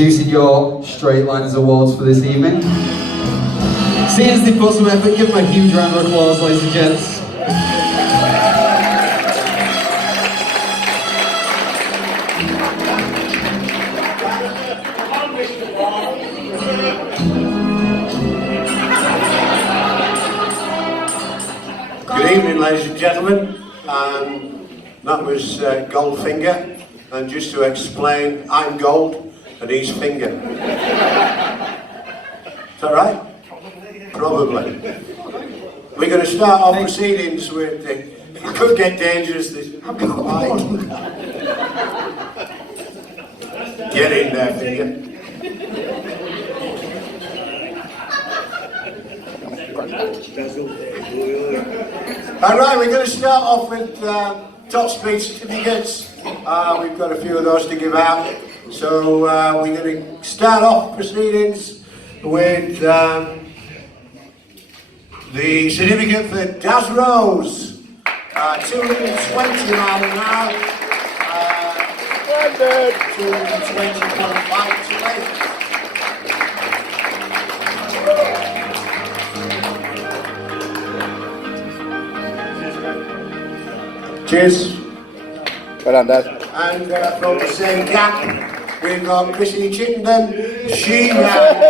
Using your Straight Liners Awards for this evening. Seeing as they've put some effort, give them a huge round of applause, ladies and gents. Good evening, ladies and gentlemen. That was Goldfinger, and just to explain, I'm Gold and he's Finger. Is that right? Probably. We're going to start our proceedings with it could get dangerous. Get in there, Finger. Alright, we're going to start off with top speed certificates. We've got a few of those to give out. So we're going to start off proceedings with the certificate for Daz Rose. 220 miles an hour. 220.528. Cheers. Well done, Dad. And from the same gap, we've got Chrissy Chittenden. She ran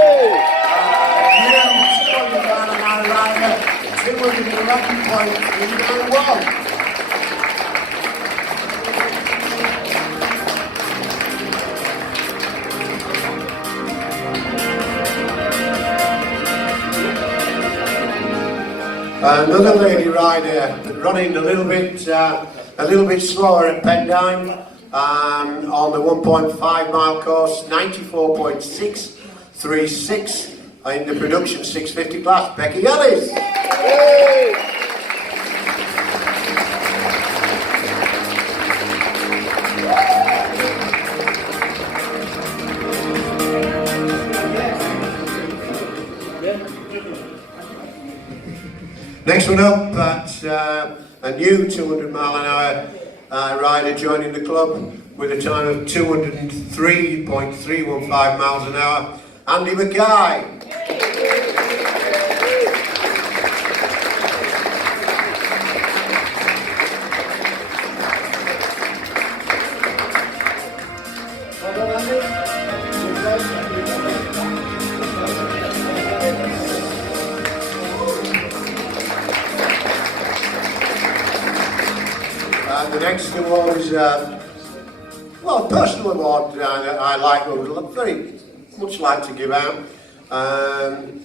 200 mile an hour rider, 211.391. Another lady rider running a little bit slower at Pendine on the 1.5 mile course, 94.636 in the production 650 class, Becky Ellis. Yay! Next one up, at a new 200 mile an hour rider joining the club with a time of 203.315 miles an hour, Andy Mackay. The next award is a personal award that I would very much like to give out. And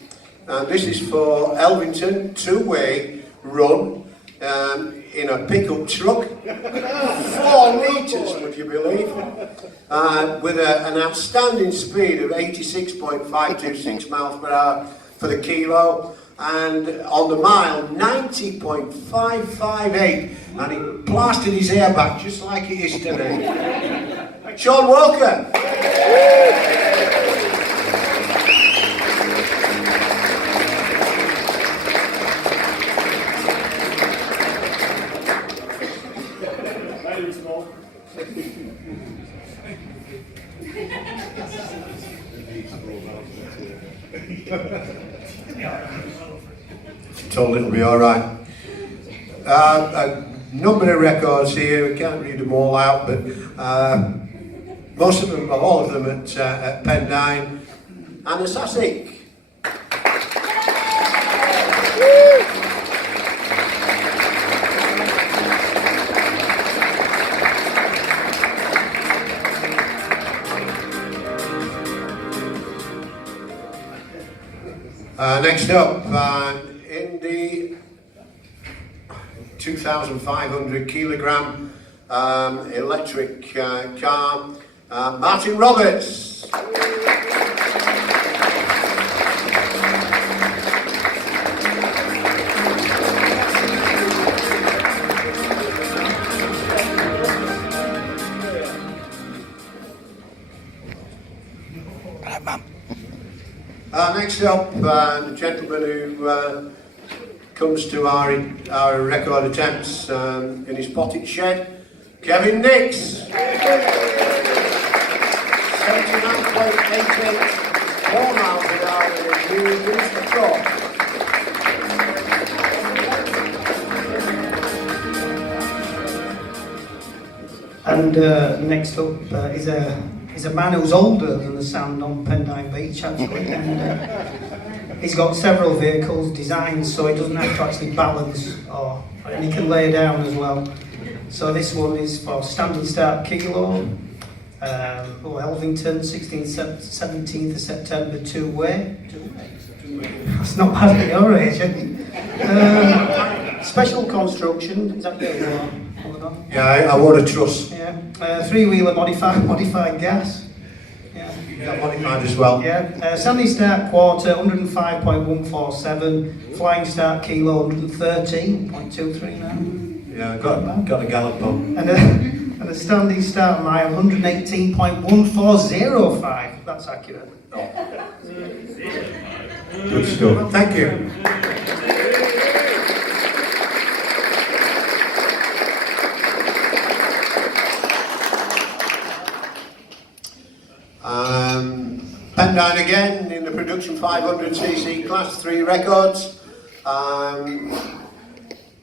this is for Elvington, two-way run in a pickup truck, 4 litres, would you believe, with an outstanding speed of 86.526 miles per hour for the kilo. And on the mile, 90.558, and he blasted his hair back just like it is today. Sean Walker. Told it'll be all right. A number of records here. We can't read them all out, but most of them, all of them, at Pendine and the Sassic. Next up, in the 2,500 kilogram electric car, Martin Roberts. Next up, the gentleman who comes to our record attempts in his potted shed, Kevin Nix. 79 4 miles an hour in a new Mr. Cross. And next up is a man who's older than the sand on Pendine Beach, actually. And he's got several vehicles designed so he doesn't have to actually balance, and he can lay down as well. So this one is for Standing Start Kilo, Elvington, 17th of September, two-way. That's not bad at your age, is it? Special construction, is that your one? Yeah, I want to trust. Yeah, three-wheeler modified gas. Yeah, That modified as well. yeah. Standing Start Quarter, 105.147. Flying Start Kilo, 113.23 now. Yeah, got a gallop on. And a Standing Start Mile, 118.1405. That's accurate. Good stuff. Thank you. Pendine again in the production 500cc class, 3 records.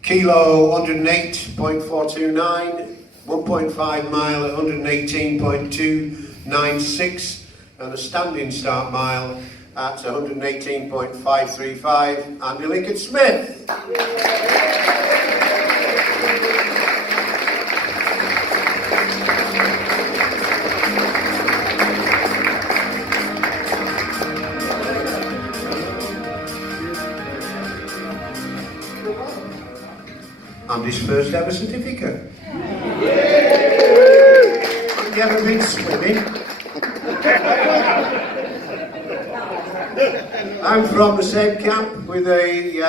Kilo 108.429, 1.5 mile at 118.296, and a Standing Start Mile at 118.535. Andy Lincoln Smith. And his first ever certificate. Have you ever been swimming? I'm from the same camp with a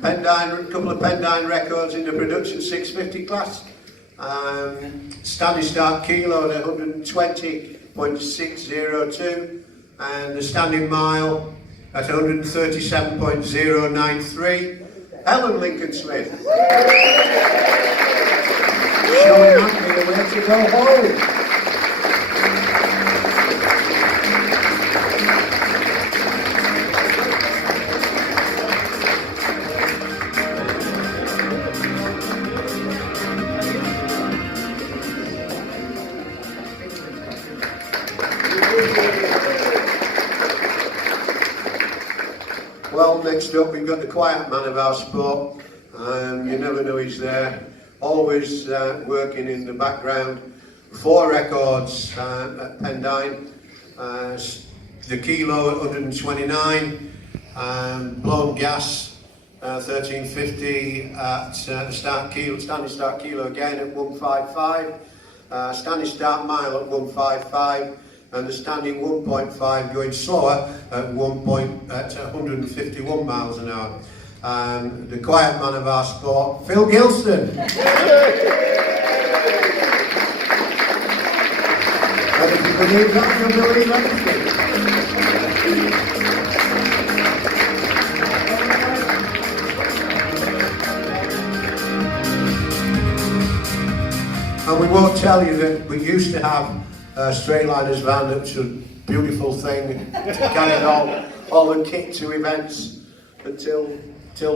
couple of Pendine records in the production 650 class. Standing Start Kilo at 120.602 and the Standing Mile at 137.093. Helen Lincoln Smith. Showing Anthony the way to go home. Well, next up we've got the quiet man of our sport. You never know he's there. Always working in the background. 4 records at Pendine. The Kilo at 129. Blown Gas 1350 at the Standing Start Kilo again at 155. Standing Start Mile at 155. And the Standing 1.5 going slower at 151 miles an hour. The quiet man of our sport, Phil Gilston. And if you believe that, you'll believe anything. And we won't tell you that we used to have Straight Liners van. It's a beautiful thing to carry all the kit to events until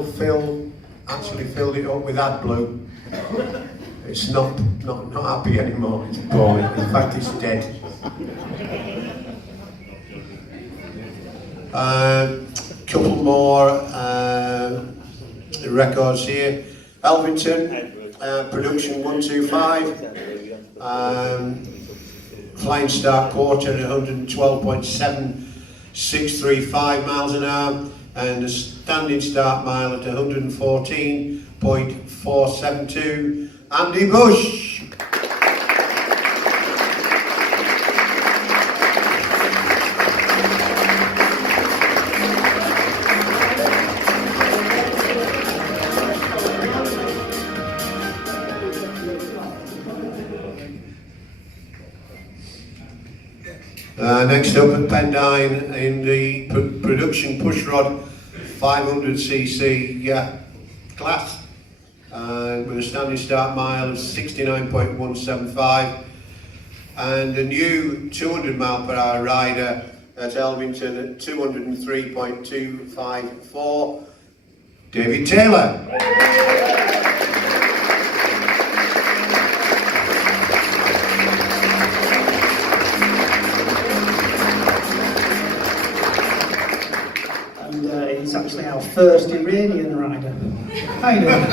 Phil actually filled it up with AdBlue. It's not happy anymore. It's boring. In fact, it's dead. Couple more records here. Elvington, production 125. Flying Start Quarter at 112.7635 miles an hour, and a Standing Start Mile at 114.472. Andy Bush. Next up at Pendine in the production pushrod 500cc class with a Standing Start Mile of 69.175 and a new 200 mile per hour rider at Elvington at 203.254, David Taylor. And he's actually our first Iranian rider. How you doing?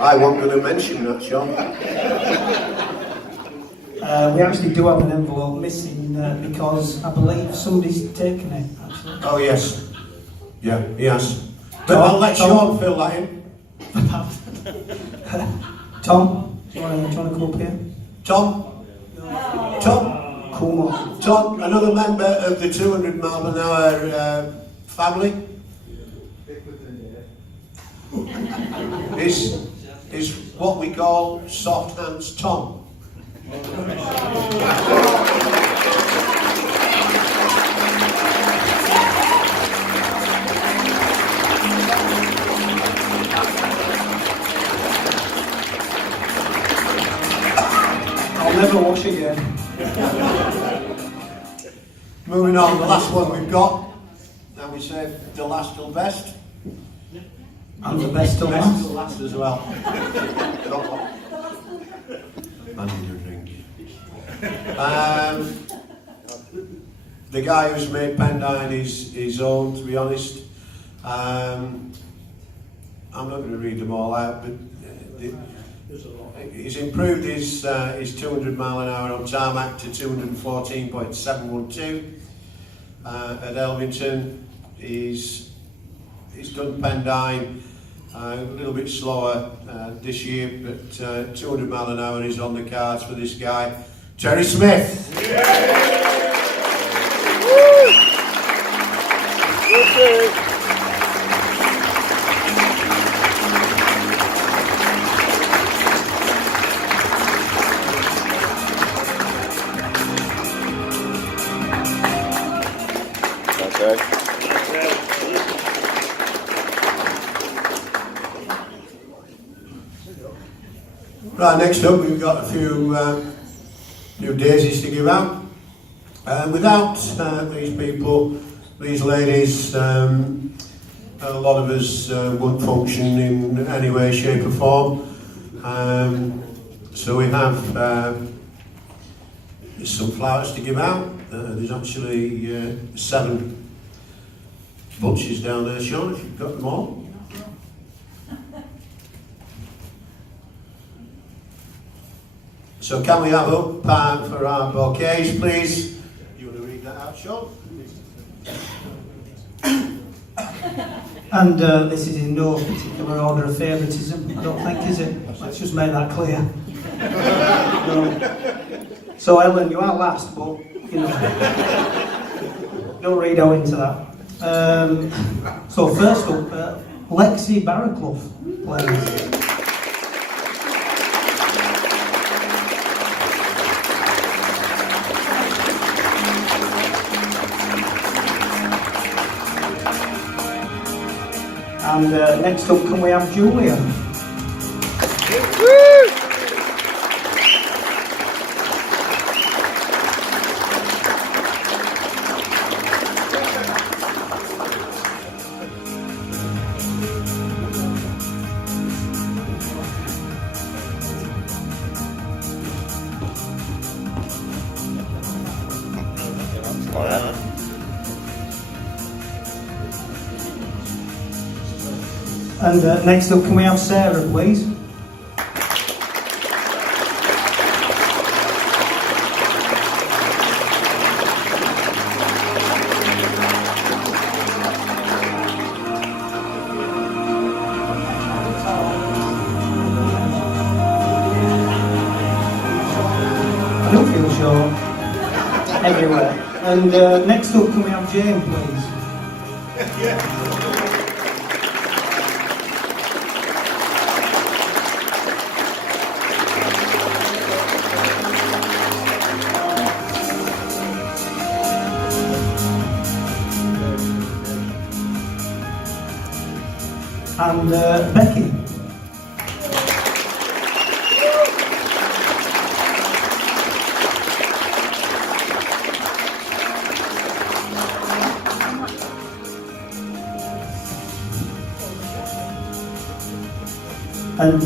I wasn't going to mention that, Sean. We actually do have an envelope missing because I believe somebody's taken it, actually. Oh yes, yeah, he has. But I'll let Sean fill that in. Tom, do you want to come up here? Tom? Tom? Come on. Tom, another member of the 200 mile an hour family, is what we call soft hands Tom. I'll never wash again. Moving on, the last one we've got, and we say the last till best. And the best till Best last. till last as well. And your drink. The guy who's made Pendine his own, to be honest. I'm not going to read them all out, but he's improved his 200 mile an hour on tarmac to 214.712 at Elvington. He's done Pendine a little bit slower this year, but 200 mile an hour is on the cards for this guy, Terry Smith. Okay. Right, next up we've got a few new daisies to give out. Without these people, these ladies, a lot of us won't function in any way, shape or form. So we have some flowers to give out. There's actually 7 bunches down there, Sean, if you've got them all. So can we have up for our bouquets, please? You want to read that out, Sean? And this is in no particular order of favouritism, I don't think, is it? Let's just make that clear. No. So Ellen, you are last, but, you know, don't read out into that. So first up, Lexi Barraclough, please. And next up, can we have Julia? All right. And next up, can we have Sarah, please? I don't feel sure. Everywhere. And next up, can we have Jane, please? And Becky. And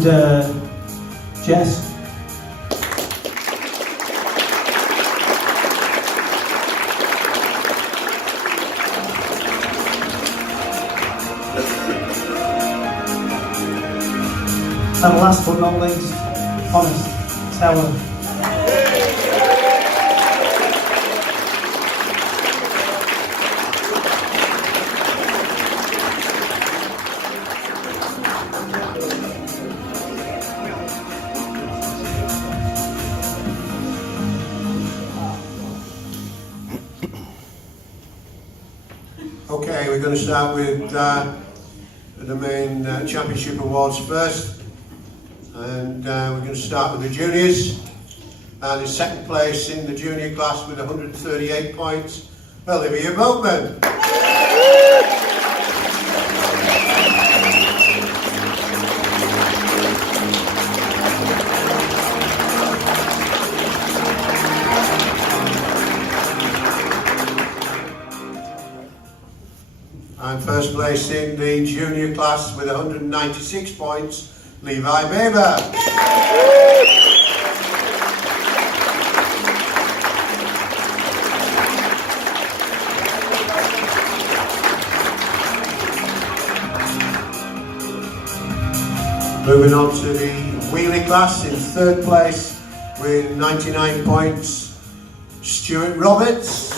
Jess. And last but not least, Honest Teller. Okay, we're going to start with the main championship awards first, and we're going to start with the juniors. And in second place in the junior class with 138 points, Olivia Boatman. And first place in the junior class with 196 points, Levi Baber. Moving on to the wheelie class in third place with 99 points, Stuart Roberts.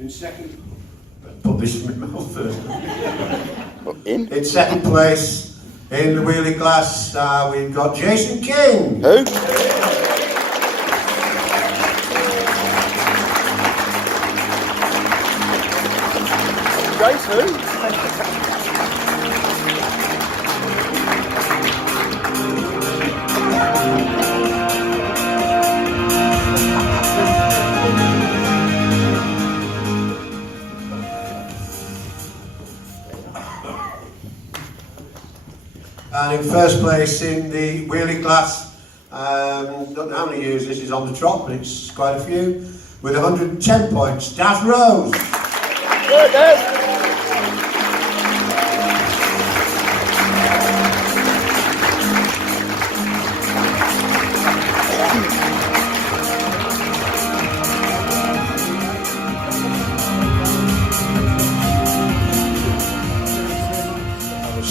In second, put this in my mouth first. In second place in the wheelie class, we've got Jason King. Who? Grace who? And in first place in the wheelie class, don't know how many years this is on the trot, but it's quite a few, with 110 points, Daz Rose. Good, Daz.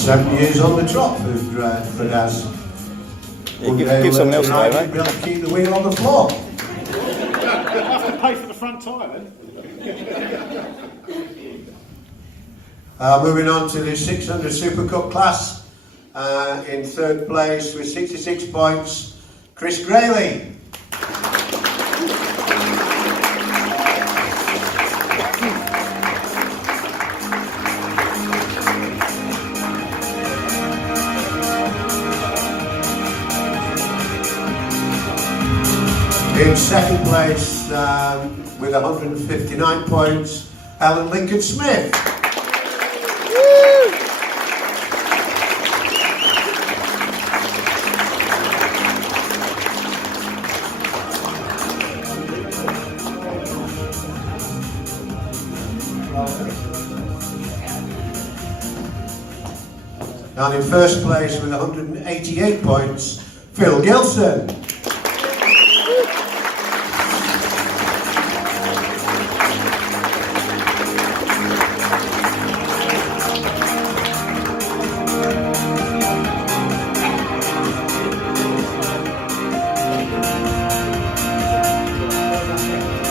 Seven years on the trot for Daz. Yeah, give someone else away, mate. Be able to keep the wheel on the floor. Have to pay for the front tyre then. Moving on to the 600 Super Cup class, in third place with 66 points, Chris Grayley. In second place with 159 points, Alan Lincoln Smith. And in first place with 188 points, Phil Gilson.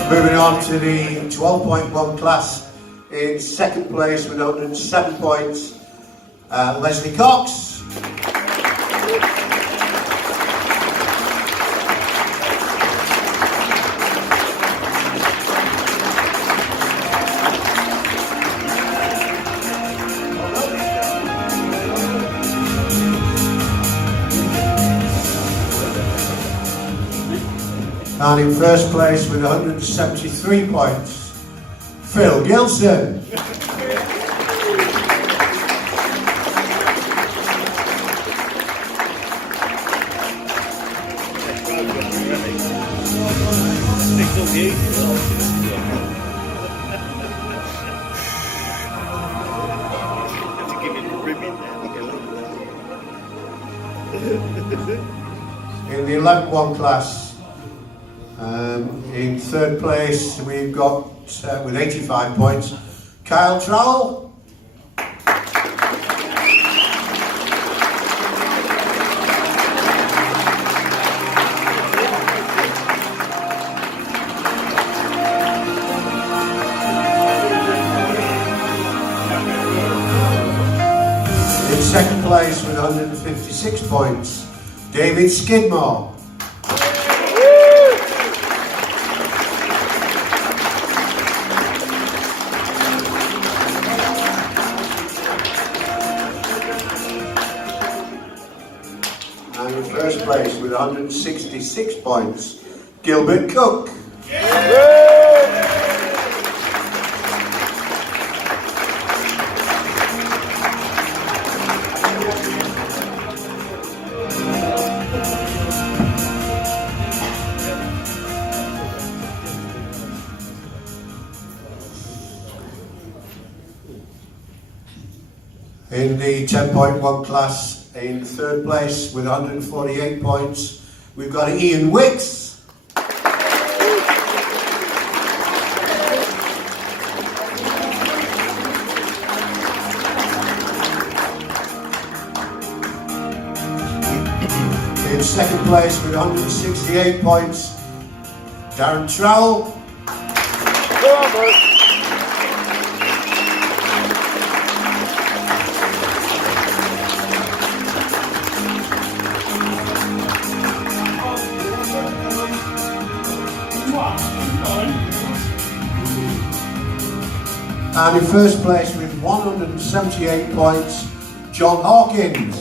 Moving on to the 12.1 class, in second place with 107 points, Leslie Cox. And in first place with 173 points, Phil Gilson. In the 11-1 class, in third place we've got, with 85 points, Kyle Trowell. In second place with 156 points, David Skidmore. And in first place with 166 points, Gilbert Cook. In the 10.1 class, in third place with 148 points, we've got Ian Wicks. In second place with 168 points, Darren Trowell. Go on, boys. And in first place with 178 points, John Hawkins.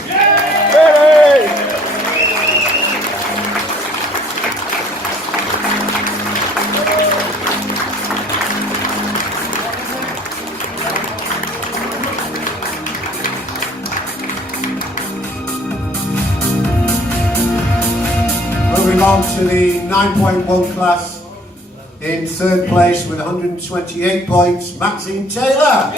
Moving on to the 9.1 class. In third place with 128 points, Maxine Taylor.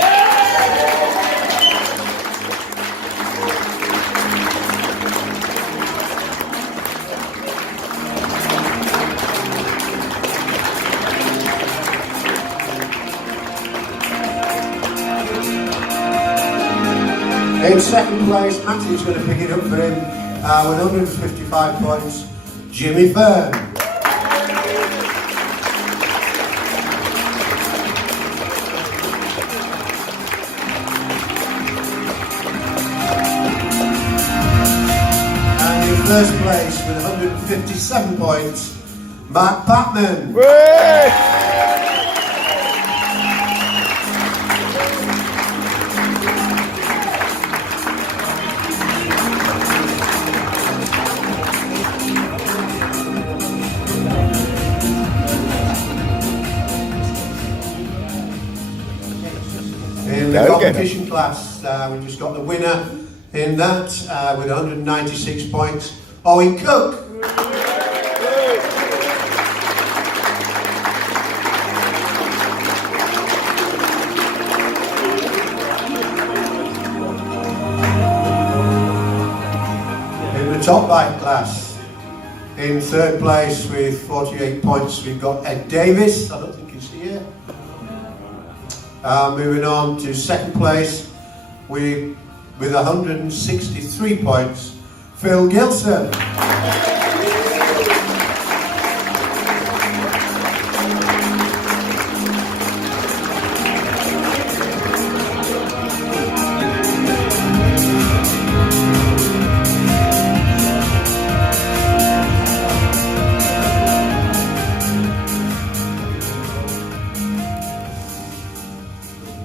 In second place, Maxine's going to pick it up for him with 155 points, Jimmy Byrne. First place with 157 points, Mark Patman. In the competition class, we just got the winner in that with 196 points, Owen Cook. In the top bike class, in third place with 48 points, we've got Ed Davis. I don't think he's here. Moving on to second place with 163 points, Phil Gilson.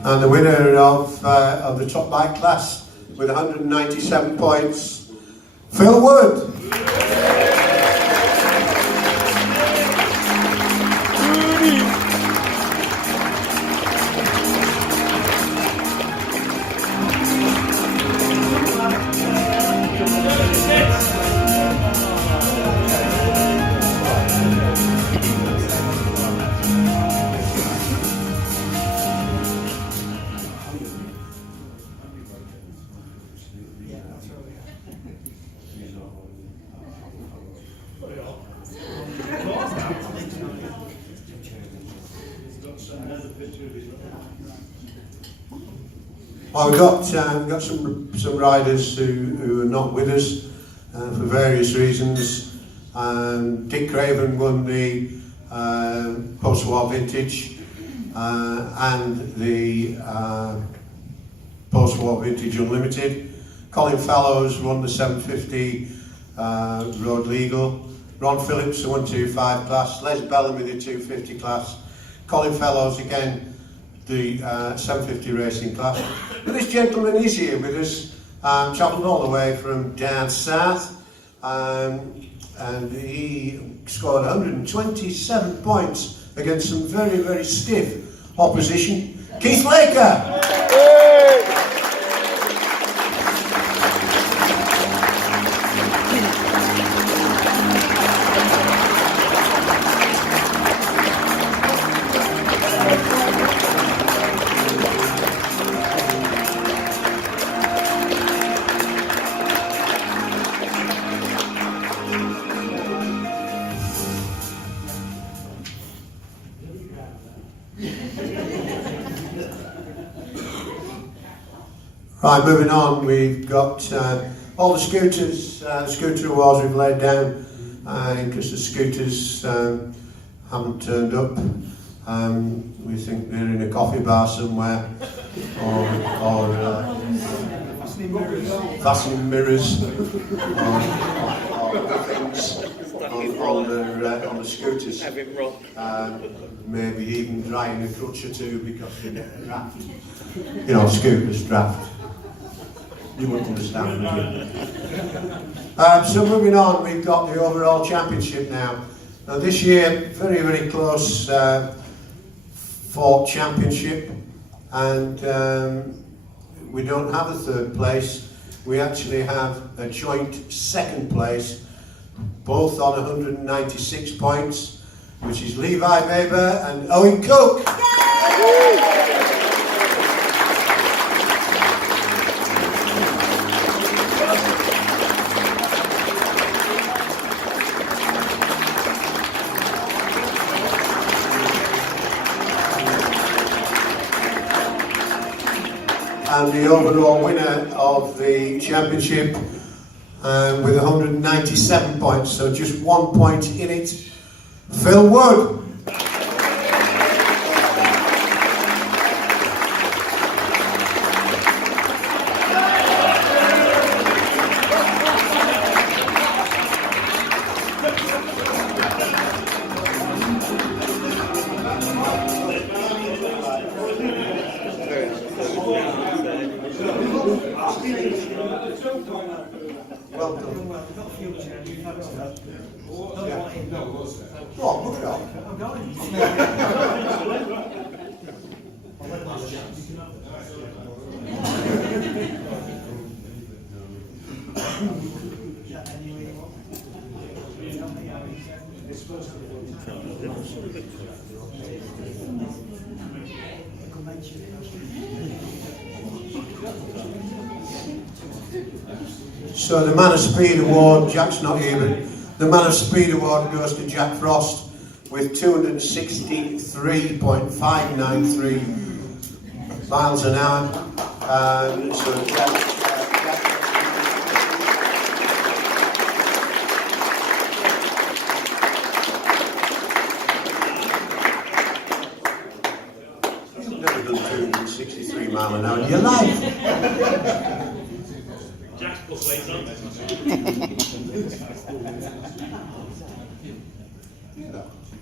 And the winner of the top bike class with 197 points, Phil Wood. Well, we've got some riders who are not with us for various reasons. Dick Craven won the post-war vintage and the post-war vintage unlimited. Colin Fallows won the 750 road legal. Ron Phillips the 125 class. Les Bellamy the 250 class. Colin Fallows again the 750 racing class. But this gentleman is here with us, travelled all the way from down south, and he scored 127 points against some very, very stiff opposition. Keith Laker! Right, moving on, we've got all the scooters, the scooter awards we've laid down because the scooters haven't turned up. We think they're in a coffee bar somewhere or fastening mirrors or things on the scooters. Maybe even drying a crutch or two because they get draft. You know, scooters draft. You wouldn't understand, would you? So moving on, we've got the overall championship now. Now this year, very, very close fought championship, and we don't have a third place. We actually have a joint second place, both on 196 points, which is Levi Weber and Owen Cook. And the overall winner of the championship with 197 points, so just 1 point in it, Phil Wood. Well done. Go on, look it up. So the Man of Speed Award, Jack's not here, but the Man of Speed Award goes to Jack Frost with 263.593 miles an hour. So Jack, you've never done 263 miles an hour in your life.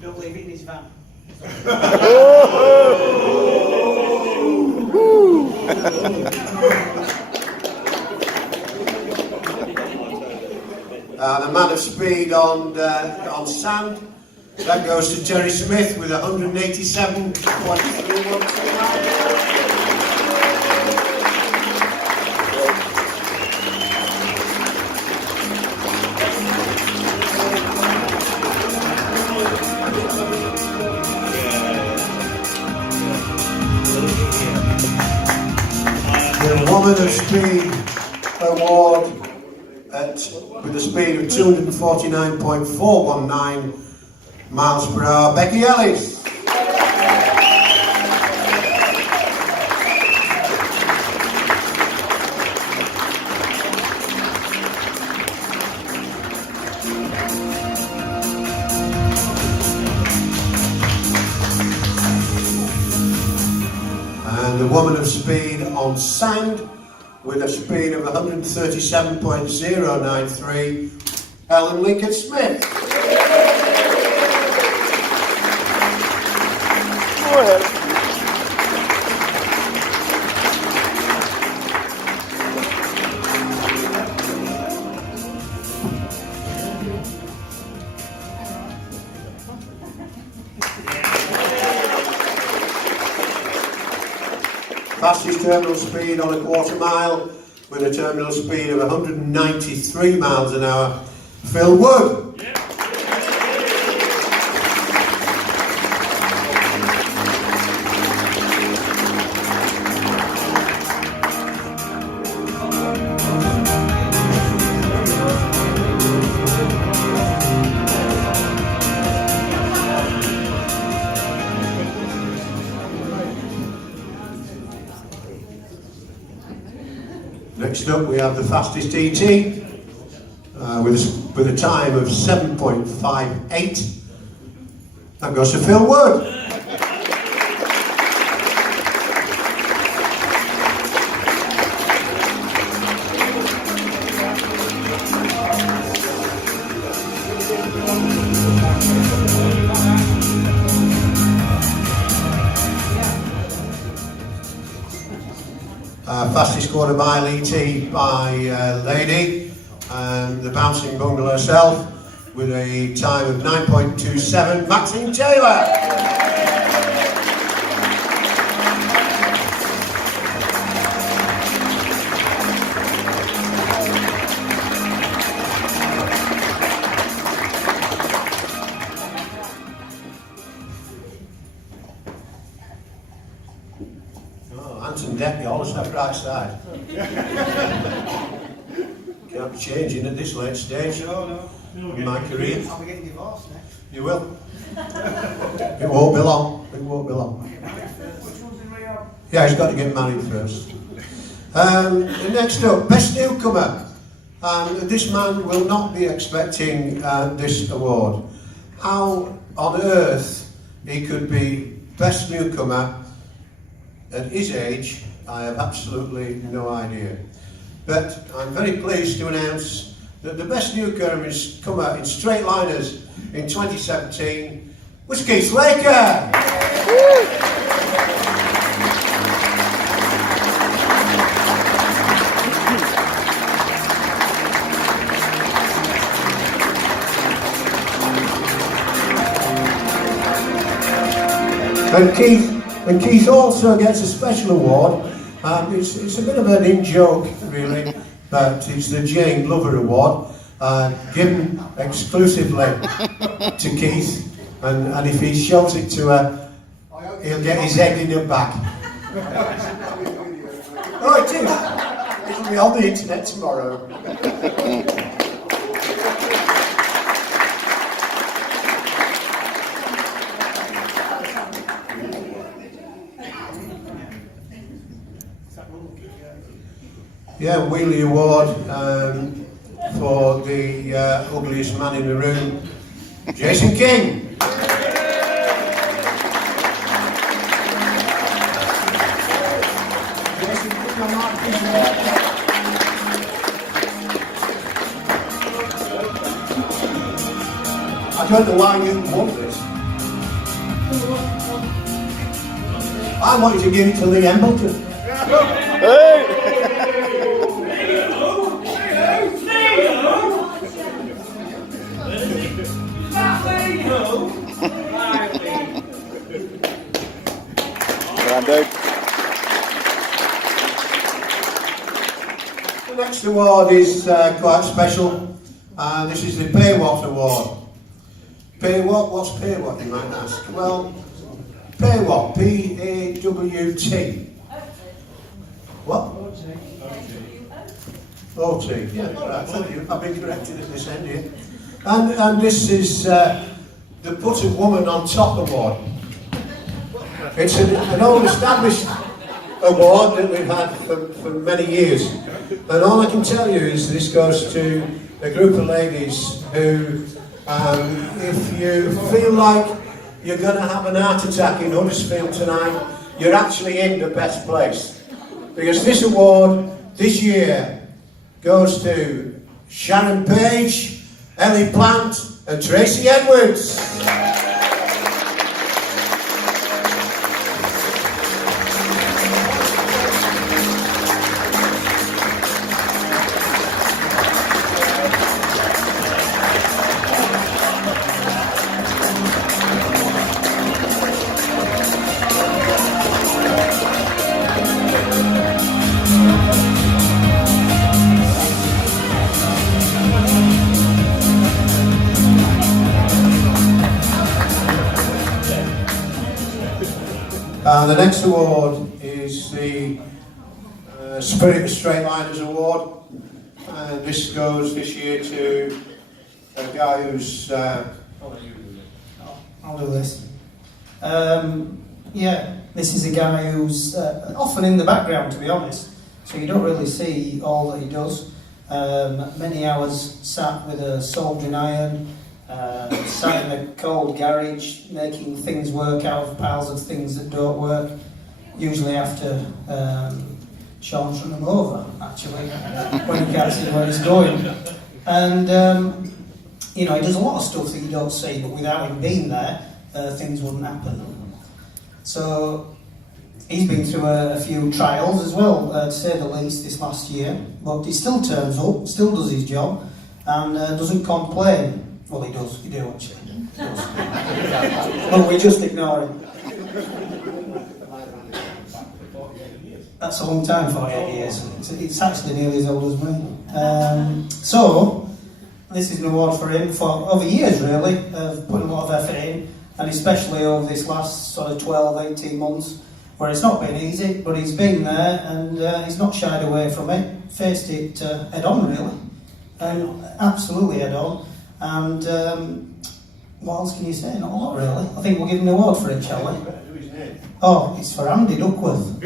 Don't leave it in his van. The Man of Speed on sand, that goes to Terry Smith with 187.312. The Woman of Speed Award with a speed of 249.419 miles per hour, Becky Ellis. woman of speed on sound with a speed of 137.093, Helen Lincoln Smith. Go ahead. Fastest terminal speed on a quarter mile with a terminal speed of 193 miles an hour, Phil Wood. Next up we have the fastest ET with a time of 7.58. That goes to Phil Wood. Fastest quarter mile ET by Lady, and the bouncing bungalow herself with a time of 9.27, Maxine Taylor. Anton Deppy, always left right side. Can't be changing at this late stage in my career. I'll be getting divorced next. You will. It won't be long. It won't be long. Yeah, he's got to get married first. Next up, best newcomer. This man will not be expecting this award. How on earth he could be best newcomer at his age, I have absolutely no idea. But I'm very pleased to announce that the best newcomer in straight liners in 2017 was Keith Laker. And Keith also gets a special award. It's a bit of an in-joke, really, but it's the Jane Glover Award, given exclusively to Keith, and if he shows it to her, he'll get his head in her back. Oh, it is. It'll be on the internet tomorrow. Yeah, Wheelie Award for the ugliest man in the room, Jason King. I don't know why you want this. I want you to give it to Lee Embleton. Hey! Dude. The next award is quite special. This is the Paywhat Award. Paywhat? What's Paywhat, you might ask? Well, Paywhat, P-A-W-T. What? OT. Yeah, all right, thank you. I've been corrected at this end here. And this is the Put a Woman on Top Award. It's an old established award that we've had for many years. And all I can tell you is this goes to a group of ladies who, if you feel like you're going to have an heart attack in Huddersfield tonight, you're actually in the best place. Because this award this year goes to Sharon Page, Ellie Plant and Tracy Edwards. The next award is the Spirit of Straight Liners Award, and this goes this year to a guy who's I'll do this. Yeah, this is a guy who's often in the background, to be honest, so you don't really see all that he does. Many hours sat with a soldering iron, sat in a cold garage making things work out of piles of things that don't work, usually after Sean's run him over, actually, when he can't see where he's going. And you know, he does a lot of stuff that you don't see, but without him being there, things wouldn't happen. So he's been through a few trials as well, to say the least, this last year, but he still turns up, still does his job, and doesn't complain. Well, he does, you do actually. He does. But we just ignore him. That's a long time, 48 years. It's actually nearly as old as me. So, this is an award for him for over years, really, of putting a lot of effort in, and especially over this last sort of 12, 18 months, where it's not been easy, but he's been there, and he's not shied away from it, faced it head on, really, and absolutely head on. And what else can you say? Not a lot, really. I think we'll give him an award for it, shall we? Oh, it's for Andy Duckworth.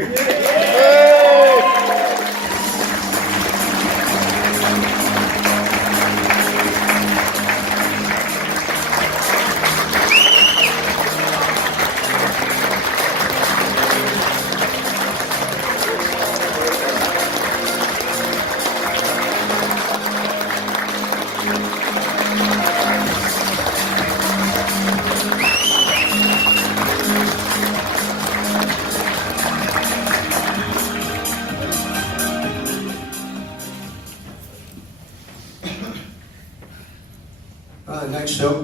Right, next up,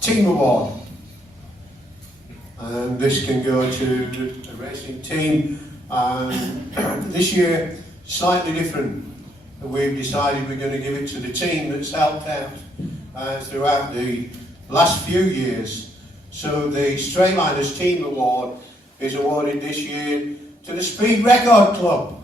Team Award. And this can go to the racing team. This year, slightly different. We've decided we're going to give it to the team that's helped out throughout the last few years. So the Straight Liners Team Award is awarded this year to the Speed Record Club.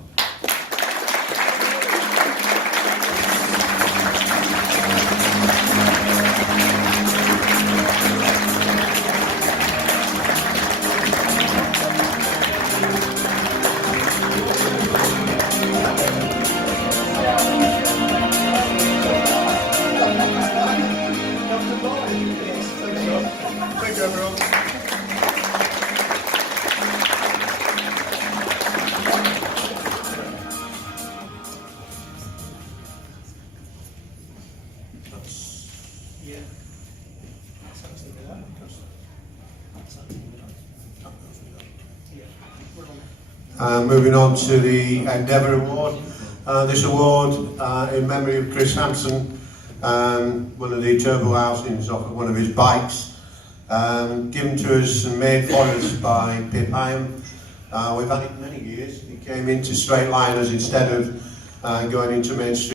Thank you, everyone. Moving on to the Endeavour Award. This award in memory of Chris Hansen, one of the turbo housings off of one of his bikes, given to us and made for us by Pip Hyam. We've had it many years. He came into Straight Liners instead of going into mainstream.